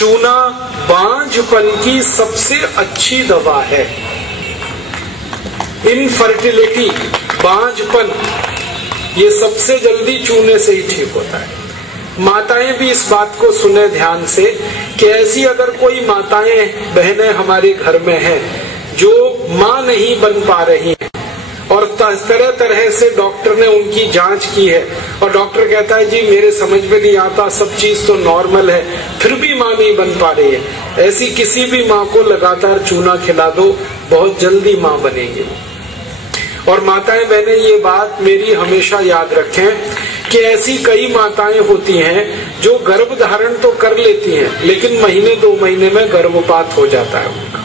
चूना बांझपन की सबसे अच्छी दवा है। इनफर्टिलिटी, बांझपन, ये सबसे जल्दी चूने से ही ठीक होता है। माताएं भी इस बात को सुने ध्यान से कि ऐसी अगर कोई माताएं बहनें हमारे घर में हैं जो मां नहीं बन पा रही हैं और तरह तरह से डॉक्टर ने उनकी जांच की है और डॉक्टर कहता है जी मेरे समझ में नहीं आता, सब चीज तो नॉर्मल है, फिर भी मां नहीं बन पा रही है, ऐसी किसी भी मां को लगातार चूना खिला दो, बहुत जल्दी मां बनेगी। और माताएं बहनें ये बात मेरी हमेशा याद रखें कि ऐसी कई माताएं होती हैं जो गर्भ धारण तो कर लेती हैं लेकिन महीने 2 महीने में गर्भपात हो जाता है उनका,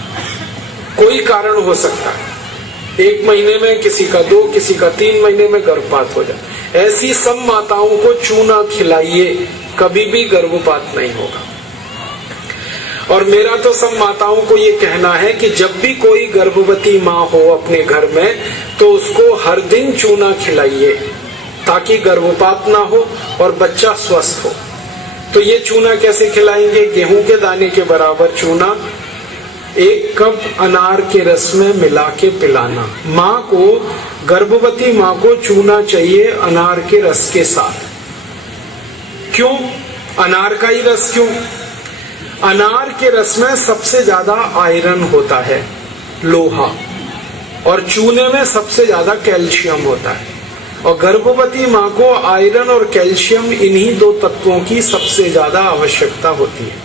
कोई कारण हो सकता है, 1 महीने में, किसी का 2, किसी का 3 महीने में गर्भपात हो जाता है। ऐसी सब माताओं को चूना खिलाइए, कभी भी गर्भपात नहीं होगा। और मेरा तो सब माताओं को ये कहना है कि जब भी कोई गर्भवती माँ हो अपने घर में तो उसको हर दिन चूना खिलाइए ताकि गर्भपात ना हो और बच्चा स्वस्थ हो। तो ये चूना कैसे खिलाएंगे? गेहूं के दाने के बराबर चूना 1 कप अनार के रस में मिला के पिलाना। माँ को, गर्भवती माँ को चूना चाहिए अनार के रस के साथ। क्यों अनार का ही रस? क्यों? अनार के रस में सबसे ज्यादा आयरन होता है, लोहा, और चूने में सबसे ज्यादा कैल्शियम होता है। और गर्भवती माँ को आयरन और कैल्शियम, इन्हीं 2 तत्वों की सबसे ज्यादा आवश्यकता होती है।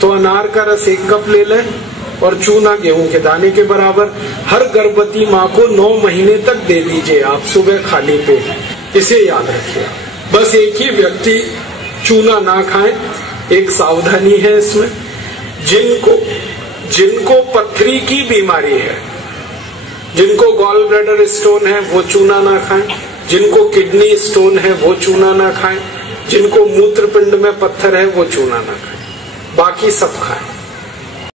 तो अनार का रस 1 कप ले लें और चूना गेहूं के दाने के बराबर हर गर्भवती माँ को 9 महीने तक दे दीजिए आप, सुबह खाली पेट। इसे याद रखिए। बस एक ही व्यक्ति चूना ना खाएं, एक सावधानी है इसमें। जिनको पथरी की बीमारी है, जिनको गॉल ब्लैडर स्टोन है वो चूना ना खाएं, जिनको किडनी स्टोन है वो चूना ना खाएं, जिनको मूत्रपिंड में पत्थर है वो चूना ना खाएं, बाकी सब खाएं।